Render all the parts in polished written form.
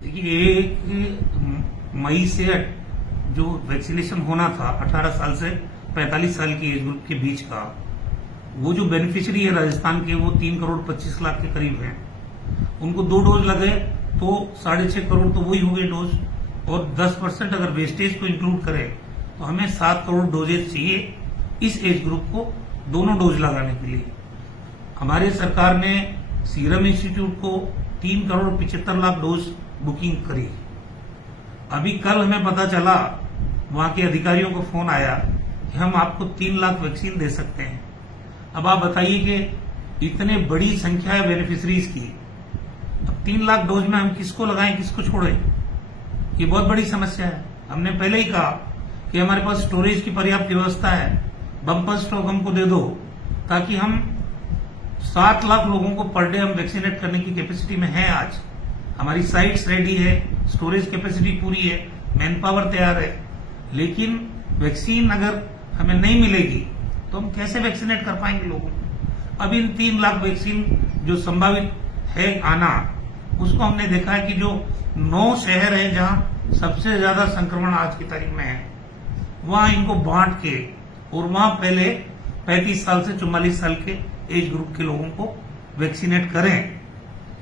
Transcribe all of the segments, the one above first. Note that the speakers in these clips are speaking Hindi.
देखिए, 1 मई से जो वैक्सीनेशन होना था 18 साल से 45 साल की एज ग्रुप के बीच का, वो जो बेनिफिशियरी है राजस्थान के, वो 3 करोड़ 25 लाख के करीब हैं। उनको 2 डोज लगे तो 6.5 करोड़ तो वही हो गए डोज, और 10% अगर वेस्टेज को इंक्लूड करें तो हमें 7 करोड़ डोजेज चाहिए इस एज ग्रुप को दोनों डोज लगाने के लिए। हमारे सरकार ने सीरम इंस्टीट्यूट को 3 करोड़ 75 लाख डोज बुकिंग करी। अभी कल हमें पता चला, वहां के अधिकारियों को फोन आया कि हम आपको 3 लाख वैक्सीन दे सकते हैं। अब आप बताइए कि इतने बड़ी संख्या है बेनिफिशरीज की, अब 3 लाख डोज में हम किसको लगाएं, किसको छोड़ें? ये बहुत बड़ी समस्या है। हमने पहले ही कहा कि हमारे पास स्टोरेज की पर्याप्त व्यवस्था है, बम्पर स्टॉक हमको दे दो, ताकि हम 7 लाख लोगों को पर डे हम वैक्सीनेट करने की कैपेसिटी में हैं। आज हमारी साइट्स रेडी है, स्टोरेज कैपेसिटी पूरी है, मैन पावर तैयार है, लेकिन वैक्सीन अगर हमें नहीं मिलेगी तो हम कैसे वैक्सीनेट कर पाएंगे लोगों को? अब इन 3 लाख वैक्सीन जो संभावित है आना, उसको हमने देखा है कि जो 9 शहर हैं जहां सबसे ज्यादा संक्रमण आज की तारीख में है, वहां इनको बांट के, और वहां पहले 35 साल से 44 साल के एज ग्रुप के लोगों को वैक्सीनेट करें,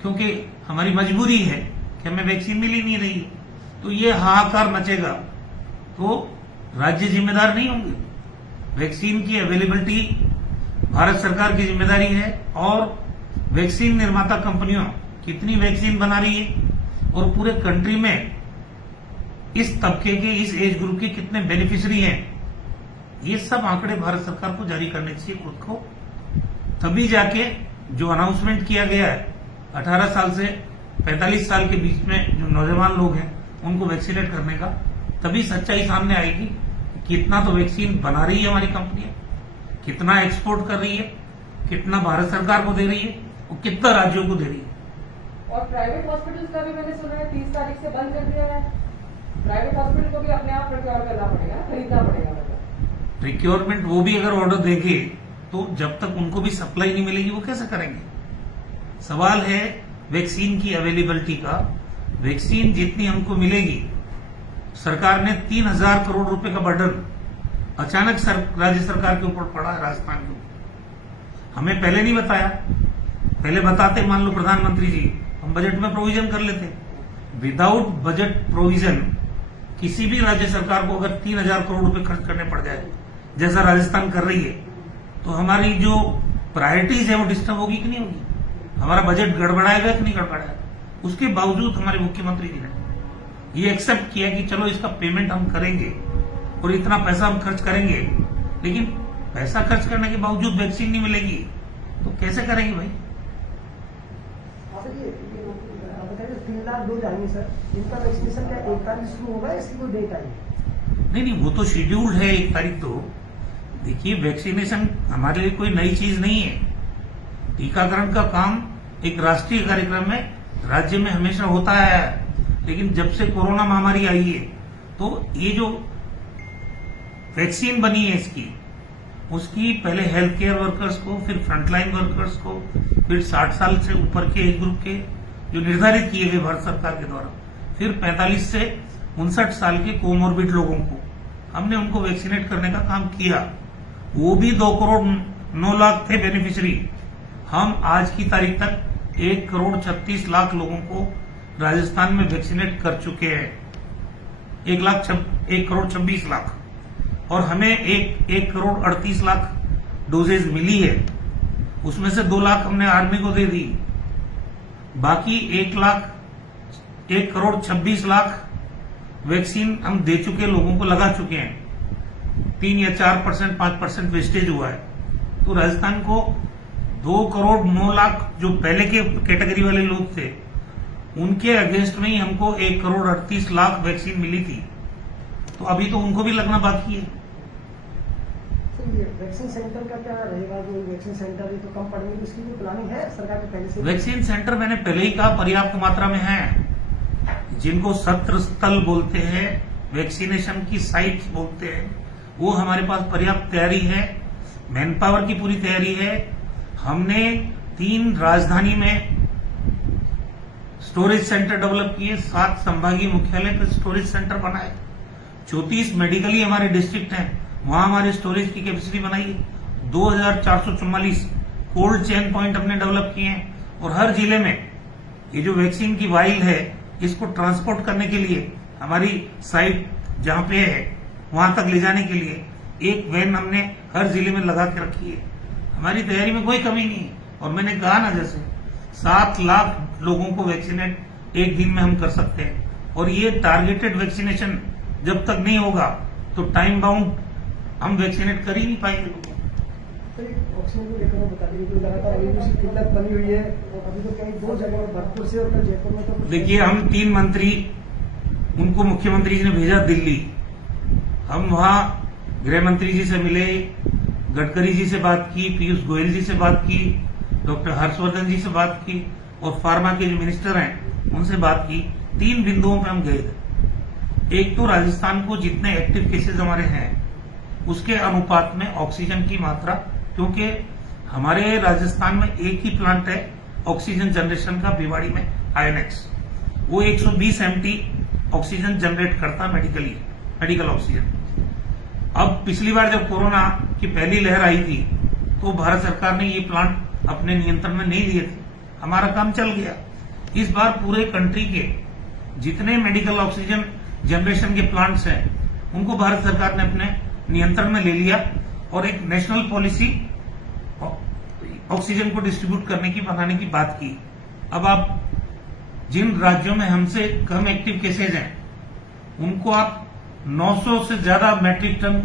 क्योंकि हमारी मजबूरी है कि हमें वैक्सीन मिल ही नहीं रही। तो ये हाहाकार मचेगा तो राज्य जिम्मेदार नहीं होंगे। वैक्सीन की अवेलेबिलिटी भारत सरकार की जिम्मेदारी है, और वैक्सीन निर्माता कंपनियों कितनी वैक्सीन बना रही है और पूरे कंट्री में इस तबके के, इस एज ग्रुप के कितने बेनिफिशियरी हैं, ये सब आंकड़े भारत सरकार को जारी करने चाहिए खुद को। तभी जाके जो अनाउंसमेंट किया गया है 18 साल से 45 साल के बीच में जो नौजवान लोग हैं उनको वैक्सीनेट करने का, तभी सच्चाई सामने आएगी। कितना तो वैक्सीन बना रही है हमारी कंपनियां, कितना एक्सपोर्ट कर रही है, कितना भारत सरकार को दे रही है और कितना राज्यों को दे रही है। और प्राइवेट हॉस्पिटल्स का भी मैंने सुना है 30 तारीख से बंद कर दिया है। प्राइवेट हॉस्पिटल को भी अपने आप प्रोक्योर करना पड़ेगा, खरीदना पड़ेगा। मतलब प्रिक्योरमेंट वो भी अगर ऑर्डर देंगे तो जब तक उनको भी सप्लाई नहीं मिलेगी वो कैसे करेंगे? सवाल है वैक्सीन की अवेलेबिलिटी का। वैक्सीन जितनी हमको मिलेगी, सरकार ने 3000 करोड़ रुपए का बर्डन अचानक राज्य सरकार के ऊपर पड़ा है, राजस्थान के ऊपर। हमें पहले नहीं बताया। पहले बताते, मान लो प्रधानमंत्री जी, हम बजट में प्रोविजन कर लेते। विदाउट बजट प्रोविजन किसी भी राज्य सरकार को अगर 3000 करोड़ रुपए खर्च करने पड़ जाए, जैसा राजस्थान कर रही है, तो हमारी जो प्रायोरिटीज है वो डिस्टर्ब होगी कि नहीं होगी? हमारा बजट गड़बड़ाएगा कि नहीं गड़बड़ाएगा? उसके बावजूद हमारे मुख्यमंत्री जी ने ये एक्सेप्ट किया कि चलो इसका पेमेंट हम करेंगे और इतना पैसा हम खर्च करेंगे, लेकिन पैसा खर्च करने के बावजूद वैक्सीन नहीं मिलेगी तो कैसे करेंगे भाई? ये 3 लाख डोज आएंगे सर, इनका वैक्सीनेशन क्या 1 तारीख शुरू होगा, इसकी कोई डेट आई? नहीं, वो तो शेड्यूल्ड है 1 तारीख। तो देखिए, वैक्सीनेशन हमारे लिए कोई नई चीज नहीं है। टीकाकरण का काम एक राष्ट्रीय कार्यक्रम में राज्य में हमेशा होता है, लेकिन जब से कोरोना महामारी आई है तो ये जो वैक्सीन बनी है इसकी, उसकी पहले हेल्थ केयर वर्कर्स को, फिर फ्रंटलाइन वर्कर्स को, फिर 60 साल से ऊपर के एज ग्रुप के जो निर्धारित किए गए भारत सरकार के द्वारा, फिर 45 से 59 साल के कोमोर्बिड लोगों को हमने उनको वैक्सीनेट करने का काम किया। वो भी 2 करोड़ 9 लाख थे बेनिफिशियरी। हम आज की तारीख तक 1 करोड़ 36 लाख लोगों को राजस्थान में वैक्सीनेट कर चुके हैं। 1 करोड़ 26 लाख, और हमें 1 करोड़ 38 लाख डोजेज मिली है। उसमें से 2 लाख हमने आर्मी को दे दी, बाकी 1 करोड़ 26 लाख वैक्सीन हम दे चुके, लोगों को लगा चुके हैं। 3 या 4%, 5% वेस्टेज हुआ है। तो राजस्थान को 2 करोड़ 9 लाख जो पहले के कैटेगरी वाले लोग थे, उनके अगेंस्ट में ही हमको 1 करोड़ 38 लाख वैक्सीन मिली थी। तो अभी तो उनको भी लगना बाकी है। सर, ये वैक्सीन सेंटर का क्या रहेगा? जो वैक्सीन सेंटर है तो कम पड़ेंगे, उसकी भी प्लानिंग है सरकार के पहले से? वैक्सीन सेंटर मैंने पहले ही कहा पर्याप्त मात्रा में है, जिनको सत्र स्थल बोलते हैं, वैक्सीनेशन की साइट्स बोलते हैं, वो हमारे पास पर्याप्त तैयारी है, मैन पावर की पूरी तैयारी है। हमने 3 राजधानी में स्टोरेज सेंटर डेवलप किए, 7 संभागीय मुख्यालय पर स्टोरेज सेंटर बनाए, 34 मेडिकली हमारे डिस्ट्रिक्ट हैं, वहां हमारे स्टोरेज की कैपेसिटी बनाई है, 2444 कोल्ड चेन पॉइंट हमने डेवलप किए हैं, और हर जिले में ये जो वैक्सीन की वाइल है इसको ट्रांसपोर्ट करने के लिए हमारी साइट जहां पे है वहां तक ले जाने के लिए एक वैन हमने हर जिले में लगा के रखी है। हमारी तैयारी में कोई कमी नहीं है, और मैंने कहा ना, जैसे 7 लाख लोगों को वैक्सीनेट एक दिन में हम कर सकते हैं, और ये टारगेटेड वैक्सीनेशन जब तक नहीं होगा तो टाइम बाउंड हम वैक्सीनेट कर ही नहीं पाएंगे लोगों को। तो ऑक्सीजन को लेकर बता दीजिए, कोई लगातार अभी भी किल्लत बनी हुई है, और अभी तो कहीं 2 जगह भरतपुर से और कल जयपुर में तो देखिए, हम 3 मंत्री, उनको मुख्यमंत्री जी ने भेजा दिल्ली, हम वहां गृह मंत्री जी से मिले, गडकरी जी से बात की, पीयूष गोयल जी से बात की, डॉक्टर हर्षवर्धन जी से बात की, और फार्मा के जो मिनिस्टर हैं उनसे बात की। 3 बिंदुओं पे हम गए थे। एक तो राजस्थान को जितने एक्टिव केसेस हमारे हैं उसके अनुपात में ऑक्सीजन की मात्रा, क्योंकि हमारे राजस्थान में एक ही प्लांट है ऑक्सीजन जनरेशन का, भिवाड़ी में आईएनएक्स, वो 120 MT ऑक्सीजन जनरेट करता मेडिकल ऑक्सीजन। अब पिछली बार जब कोरोना की पहली लहर आई थी तो भारत सरकार ने ये प्लांट अपने नियंत्रण में नहीं लिए थे, हमारा काम चल गया। इस बार पूरे कंट्री के जितने मेडिकल ऑक्सीजन जनरेशन के प्लांट्स हैं उनको भारत सरकार ने अपने नियंत्रण में ले लिया, और एक नेशनल पॉलिसी ऑक्सीजन को डिस्ट्रीब्यूट करने की, बनाने की बात की। अब आप जिन राज्यों में हमसे कम एक्टिव केसेज हैं उनको आप 900 से ज्यादा मैट्रिक टन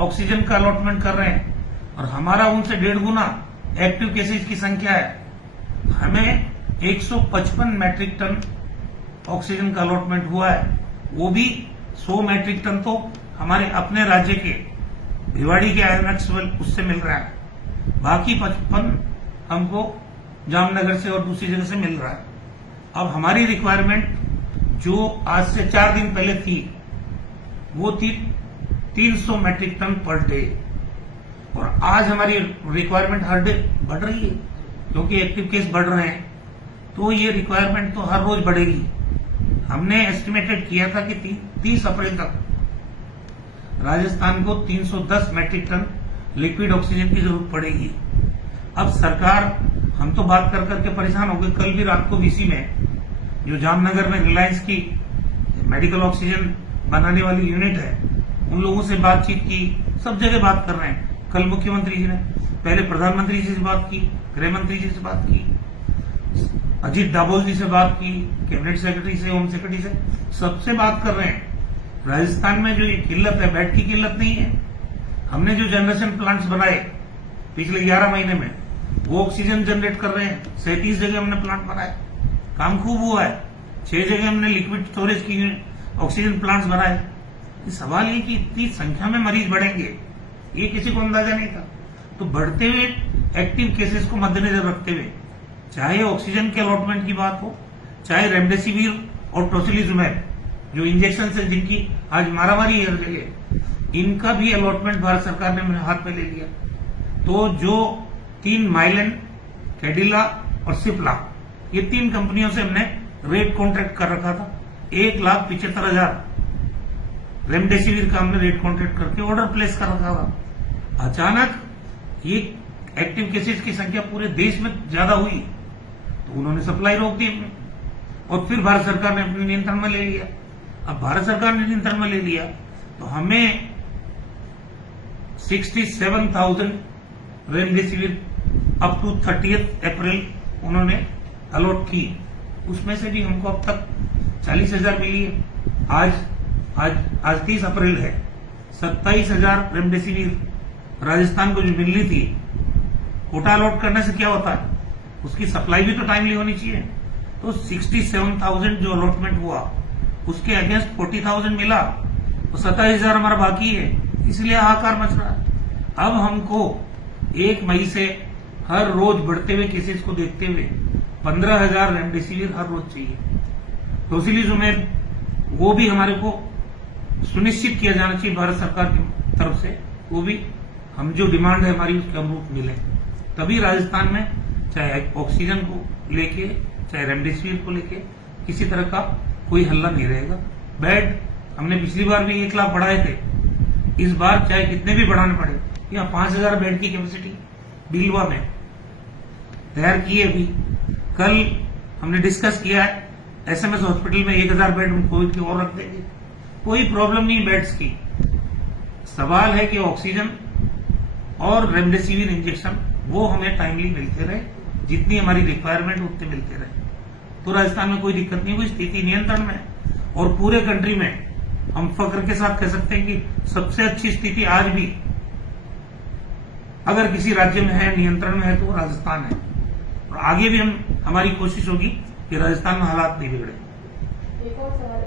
ऑक्सीजन का अलॉटमेंट कर रहे हैं, और हमारा उनसे 1.5 गुना एक्टिव केसेज की संख्या है। हमें 155 मैट्रिक टन ऑक्सीजन का अलॉटमेंट हुआ है, वो भी 100 मैट्रिक टन तो हमारे अपने राज्य के भिवाड़ी के आईएनएक्स उससे मिल रहा है, बाकी 55 हमको जामनगर से और दूसरी जगह से मिल रहा है। अब हमारी रिक्वायरमेंट जो आज से 4 दिन पहले थी वो थी 300 मैट्रिक टन पर डे, और आज हमारी रिक्वायरमेंट हर डे बढ़ रही है, क्योंकि एक्टिव केस बढ़ रहे हैं, तो ये रिक्वायरमेंट तो हर रोज बढ़ेगी। हमने एस्टिमेटेड किया था कि 30 अप्रैल तक राजस्थान को 310 मैट्रिक टन लिक्विड ऑक्सीजन की जरूरत पड़ेगी। अब सरकार, हम तो बात कर करके परेशान हो गए। कल भी रात को वीसी में, जो जामनगर में रिलायंस की मेडिकल ऑक्सीजन बनाने वाली यूनिट है, उन लोगों से बातचीत की, सब जगह बात कर रहे हैं। कल मुख्यमंत्री जी ने, पहले प्रधानमंत्री जी से बात की, गृह मंत्री जी से बात की, अजीत डाबोल जी से बात की, कैबिनेट सेक्रेटरी से, होम सेक्रेटरी से, सबसे बात कर रहे हैं। राजस्थान में जो ये किल्लत है, बेड की किल्लत नहीं है। हमने जो जनरेशन प्लांट्स बनाए पिछले 11 महीने में, वो ऑक्सीजन जनरेट कर रहे हैं। 37 जगह हमने प्लांट बनाए, काम खूब हुआ है। 6 जगह हमने लिक्विड स्टोरेज की ऑक्सीजन प्लांट्स बनाए। सवाल ये कि इतनी संख्या में मरीज बढ़ेंगे, ये किसी को अंदाजा नहीं था। तो बढ़ते हुए एक्टिव केसेस को मद्देनजर रखते हुए, चाहे ऑक्सीजन के अलॉटमेंट की बात हो, चाहे रेमडेसिविर और टोसिलिजुमैब जो इंजेक्शन से जिनकी आज मारामारी है हर जगह, इनका भी अलॉटमेंट भारत सरकार ने हाथ में ले लिया। तो जो 3 माइलन, कैडिला और सिप्ला, ये 3 कंपनियों से हमने रेट कॉन्ट्रैक्ट कर रखा था। 1,75,000 रेमडेसिविर का हमने रेट कॉन्ट्रैक्ट करके ऑर्डर प्लेस कर रखा था। अचानक ये एक्टिव केसेस की संख्या पूरे देश में ज्यादा हुई तो उन्होंने सप्लाई रोक दी, और फिर भारत सरकार ने अपने नियंत्रण में ले लिया। अब भारत सरकार ने नियंत्रण में ले लिया तो हमें 67,000 रेमडेसिविर अप टू 30 अप्रैल उन्होंने अलॉट की। उसमें से भी हमको अब तक 40,000 मिली है। आज 30 अप्रैल है। 27,000 रेमडेसिविर राजस्थान को जो मिलनी थी, कोटा अलॉट करने से क्या होता है, उसकी सप्लाई भी तो टाइमली होनी चाहिए। तो 67,000 जो अलॉटमेंट हुआ उसके अगेंस्ट 40,000 मिला, तो 27,000 हमारा बाकी है, इसलिए हाहाकार मच रहा है। अब हमको 1 मई से हर रोज बढ़ते हुए केसेस को देखते हुए 15,000 रेमडेसिविर हर रोज चाहिए। टोसिलिजुमैब वो भी हमारे को सुनिश्चित किया जाना चाहिए भारत सरकार की तरफ से, वो भी हम जो डिमांड है हमारी उसके अनुरूप मिले, तभी राजस्थान में चाहे ऑक्सीजन को लेके, चाहे रेमडेसिविर को लेके किसी तरह का कोई हल्ला नहीं रहेगा। बेड हमने पिछली बार भी 1 लाख बढ़ाए थे, इस बार चाहे कितने भी बढ़ाने पड़े, यहाँ 5000 बेड की कैपेसिटी बिलवा में तैयार की है। अभी कल हमने डिस्कस किया है, SMS हॉस्पिटल में 1000 बेड हम कोविड के और रख देंगे, कोई प्रॉब्लम नहीं बेड्स की। सवाल है कि ऑक्सीजन और रेमडेसिविर इंजेक्शन वो हमें टाइमली मिलते रहे, जितनी हमारी रिक्वायरमेंट उतने मिलते रहे, तो राजस्थान में कोई दिक्कत नहीं हुई, स्थिति नियंत्रण में है। और पूरे कंट्री में हम फख्र के साथ कह सकते हैं कि सबसे अच्छी स्थिति आज भी अगर किसी राज्य में है, नियंत्रण में है, तो वो राजस्थान है। और आगे भी हमारी कोशिश होगी कि राजस्थान में हालात नहीं बिगड़े। एक और सवाल